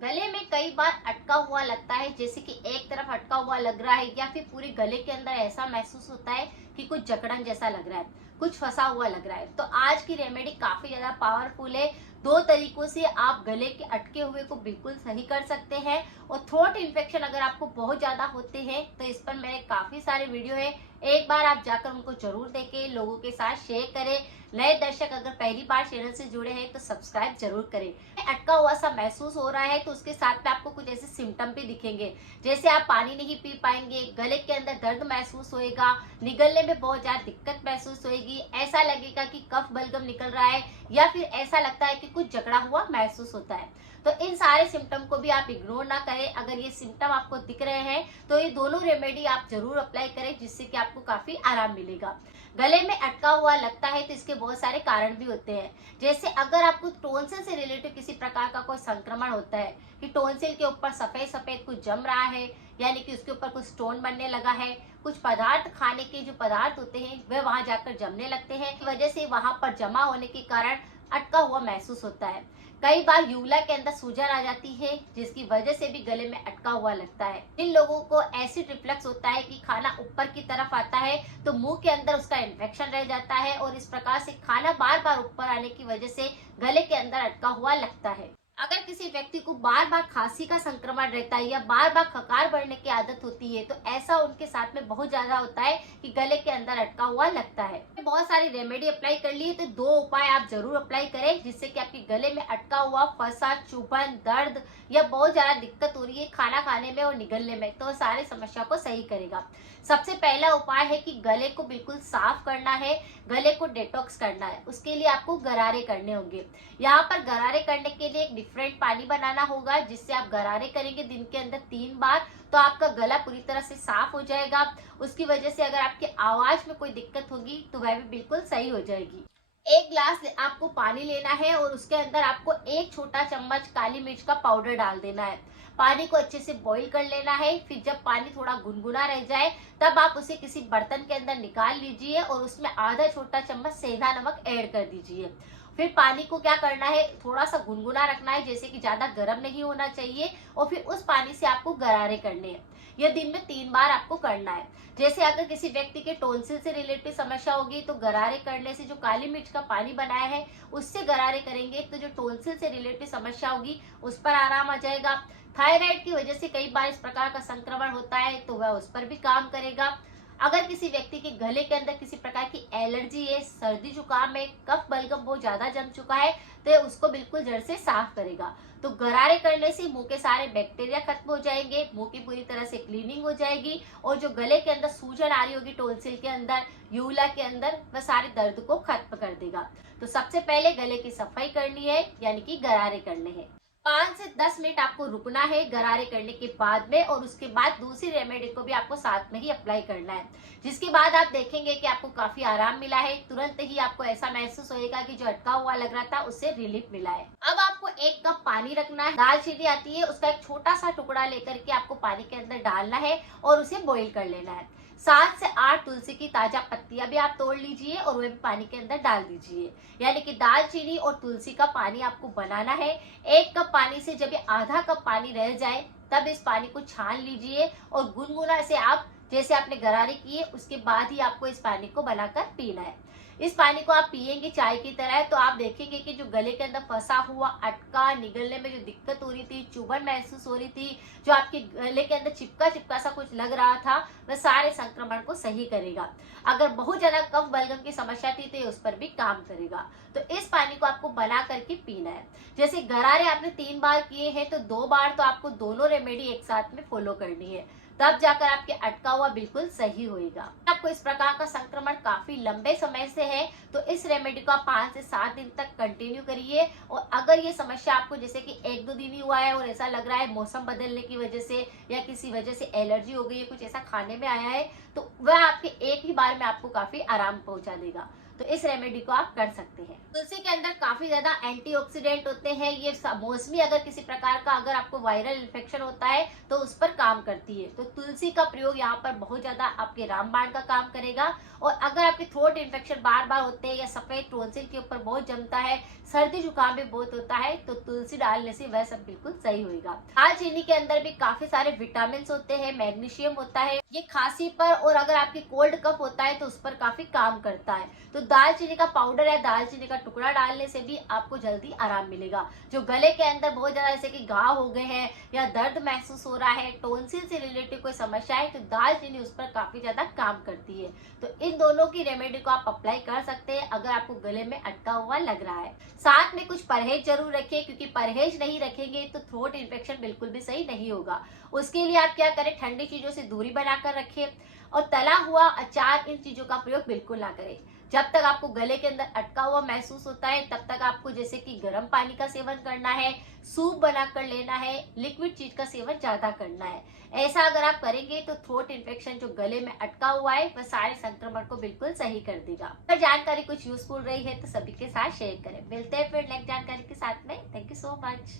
गले में कई बार अटका हुआ लगता है, जैसे कि एक तरफ अटका हुआ लग रहा है या फिर पूरे गले के अंदर ऐसा महसूस होता है कि कुछ जकड़न जैसा लग रहा है, कुछ फंसा हुआ लग रहा है। तो आज की रेमेडी काफी ज्यादा पावरफुल है। दो तरीकों से आप गले के अटके हुए को बिल्कुल सही कर सकते हैं। और थ्रोट इन्फेक्शन अगर आपको बहुत ज्यादा होते हैं तो इस पर मेरे काफी सारे वीडियो है, एक बार आप जाकर उनको जरूर देखें, लोगों के साथ शेयर करें। नए दर्शक अगर पहली बार चैनल से जुड़े हैं तो सब्सक्राइब जरूर करें। अटका हुआ सा महसूस हो रहा है तो उसके साथ में आपको कुछ ऐसे सिम्टम भी दिखेंगे, जैसे आप पानी नहीं पी पाएंगे, गले के अंदर दर्द महसूस होएगा, निगलने में बहुत ज्यादा दिक्कत महसूस होएगी, ऐसा लगेगा कि कफ बलगम निकल रहा है या फिर ऐसा लगता है कि कुछ जकड़ा हुआ महसूस होता है। तो इन सारे सिम्टम को भी आप इग्नोर ना करें। अगर ये सिम्टम आपको दिख रहे हैं तो ये दोनों रेमेडी आप जरूर अप्लाई करें, जिससे कि आपको काफी आराम मिलेगा। गले में अटका हुआ लगता है तो इसके बहुत सारे कारण भी होते हैं, जैसे अगर आपको टोंसिल से रिलेटेड किसी प्रकार का कोई संक्रमण होता है कि टोंसिल के ऊपर सफेद सफेद कुछ जम रहा है, यानी कि उसके ऊपर कुछ स्टोन बनने लगा है, कुछ पदार्थ खाने के जो पदार्थ होते हैं वह वहां जाकर जमने लगते हैं, वजह से वहां पर जमा होने के कारण अटका हुआ महसूस होता है। कई बार यूला के अंदर सूजन आ जाती है, जिसकी वजह से भी गले में अटका हुआ लगता है। इन लोगों को एसिड रिफ्लक्स होता है कि खाना ऊपर की तरफ आता है तो मुंह के अंदर उसका इन्फेक्शन रह जाता है और इस प्रकार से खाना बार बार ऊपर आने की वजह से गले के अंदर अटका हुआ लगता है। अगर किसी व्यक्ति को बार बार खांसी का संक्रमण रहता है या बार बार खकार बढ़ने की आदत होती है तो ऐसा उनके साथ में बहुत ज्यादा होता है कि गले के अंदर अटका हुआ लगता है। बहुत सारी रेमेडी अप्लाई कर ली है तो दो उपाय आप जरूर अप्लाई करें, जिससे कि आपके गले में अटका हुआ फंसा चुभन दर्द या बहुत ज्यादा दिक्कत हो रही है खाना खाने में और निगलने में, तो सारी समस्या को सही करेगा। सबसे पहला उपाय है कि गले को बिल्कुल साफ करना है, गले को डिटॉक्स करना है। उसके लिए आपको गरारे करने होंगे। यहाँ पर गरारे करने के लिए एक डिफरेंट पानी बनाना होगा, जिससे आप गरारे करेंगे दिन के अंदर 3 बार तो आपका गला पूरी तरह से साफ हो जाएगा। उसकी वजह से अगर आपकी आवाज में कोई दिक्कत होगी तो वह भी बिल्कुल सही हो जाएगी। एक ग्लास आपको पानी लेना है और उसके अंदर आपको एक छोटा चम्मच काली मिर्च का पाउडर डाल देना है। पानी को अच्छे से बॉईल कर लेना है। फिर जब पानी थोड़ा गुनगुना रह जाए तब आप उसे किसी बर्तन के अंदर निकाल लीजिए और उसमें आधा छोटा चम्मच सेंधा नमक ऐड कर दीजिए। फिर पानी को क्या करना है, थोड़ा सा गुनगुना रखना है, जैसे कि ज्यादा गर्म नहीं होना चाहिए। और फिर उस पानी से आपको गरारे करने हैं। यह दिन में 3 बार आपको करना है। जैसे अगर किसी व्यक्ति के टोंसिल से रिलेटेड समस्या होगी तो गरारे करने से जो काली मिर्च का पानी बनाया है उससे गरारे करेंगे तो जो टोंसिल से रिलेटेड समस्या होगी उस पर आराम आ जाएगा। थायराइड की वजह से कई बार इस प्रकार का संक्रमण होता है तो वह उस पर भी काम करेगा। अगर किसी व्यक्ति के गले के अंदर किसी प्रकार की एलर्जी है, सर्दी जुकाम है, कफ बलगम बहुत ज्यादा जम चुका है तो उसको बिल्कुल जड़ से साफ करेगा। तो गरारे करने से मुंह के सारे बैक्टीरिया खत्म हो जाएंगे, मुंह की पूरी तरह से क्लीनिंग हो जाएगी और जो गले के अंदर सूजन आ रही होगी टोंसिल के अंदर, यूला के अंदर, वह सारे दर्द को खत्म कर देगा। तो सबसे पहले गले की सफाई करनी है, यानी कि गरारे करने हैं। 5 से 10 मिनट आपको रुकना है गरारे करने के बाद में, और उसके बाद दूसरी रेमेडी को भी आपको साथ में ही अप्लाई करना है, जिसके बाद आप देखेंगे कि आपको काफी आराम मिला है। तुरंत ही आपको ऐसा महसूस होएगा कि जो अटका हुआ लग रहा था उससे रिलीफ मिला है। अब आपको 1 कप पानी रखना है। दालचीनी आती है, उसका एक छोटा सा टुकड़ा लेकर के आपको पानी के अंदर डालना है और उसे बॉईल कर लेना है। 7 से 8 तुलसी की ताजा पत्तियां भी आप तोड़ लीजिए और वे भी पानी के अंदर डाल दीजिए। यानी कि दालचीनी और तुलसी का पानी आपको बनाना है। 1 कप पानी से जब ये आधा कप पानी रह जाए तब इस पानी को छान लीजिए और गुनगुना से आप जैसे आपने गरारे किए उसके बाद ही आपको इस पानी को बनाकर पीना है। इस पानी को आप पिएंगे चाय की तरह तो आप देखेंगे कि जो गले के अंदर फंसा हुआ अटका, निगलने में जो दिक्कत हो रही थी, चुभन महसूस हो रही थी, जो आपके गले के अंदर चिपका चिपका सा कुछ लग रहा था, वह सारे संक्रमण को सही करेगा। अगर बहुत ज्यादा कफ बलगम की समस्या थी तो उस पर भी काम करेगा। तो इस पानी को आपको बना करके पीना है। जैसे गरारे आपने 3 बार किए हैं तो 2 बार तो आपको दोनों रेमेडी एक साथ में फॉलो करनी है, तब जाकर आपके अटका हुआ बिल्कुल सही होएगा। आपको इस प्रकार का संक्रमण काफी लंबे समय से है तो इस रेमेडी को आप 5 से 7 दिन तक कंटिन्यू करिए। और अगर ये समस्या आपको जैसे कि 1-2 दिन ही हुआ है और ऐसा लग रहा है मौसम बदलने की वजह से या किसी वजह से एलर्जी हो गई है, कुछ ऐसा खाने में आया है, तो वह आपके एक ही बार में आपको काफी आराम पहुंचा देगा। तो इस रेमेडी को आप कर सकते हैं। तुलसी के अंदर काफी ज्यादा एंटीऑक्सीडेंट होते हैं। ये मौसमी अगर किसी प्रकार का अगर आपको वायरल इन्फेक्शन होता है तो उस पर काम करती है। तो तुलसी का प्रयोग यहाँ पर बहुत ज्यादा आपके रामबाण का काम करेगा। और अगर आपके थ्रोट इन्फेक्शन बार बार होते हैं या सफेद टॉन्सिल के ऊपर बहुत जमता है, सर्दी जुकाम भी बहुत होता है, तो तुलसी डालने से वह सब बिल्कुल सही होगा। दालचीनी के अंदर भी काफी सारे विटामिन होते हैं, मैग्नीशियम होता है। ये खांसी पर और अगर आपकी कोल्ड कफ होता है तो उस पर काफी काम करता है। तो दालचीनी का पाउडर या दालचीनी का टुकड़ा डालने से भी आपको जल्दी आराम मिलेगा। जो गले के अंदर बहुत ज्यादा जैसे कि घाव हो गए हैं या दर्द महसूस हो रहा है, टॉन्सिल से रिलेटेड कोई समस्या है, तो दालचीनी उस पर काफी ज्यादा काम करती है। तो इन दोनों की रेमेडी को आप अप्लाई कर सकते हैं अगर आपको गले में अटका हुआ लग रहा है। साथ में कुछ परहेज जरूर रखिए, क्योंकि परहेज नहीं रखेंगे तो थ्रोट इन्फेक्शन बिल्कुल भी सही नहीं होगा। उसके लिए आप क्या करें, ठंडी चीजों से दूरी बनाकर रखिए और तला हुआ अचार इन चीजों का प्रयोग बिल्कुल ना करें। जब तक आपको गले के अंदर अटका हुआ महसूस होता है तब तक आपको जैसे कि गर्म पानी का सेवन करना है, सूप बनाकर लेना है, लिक्विड चीज का सेवन ज्यादा करना है। ऐसा अगर आप करेंगे तो थ्रोट इन्फेक्शन जो गले में अटका हुआ है वह सारे संक्रमण को बिल्कुल सही कर देगा। अगर जानकारी कुछ यूजफुल रही है तो सभी के साथ शेयर करें। मिलते हैं फिर नेक्स्ट जानकारी के साथ में। Thank you so much.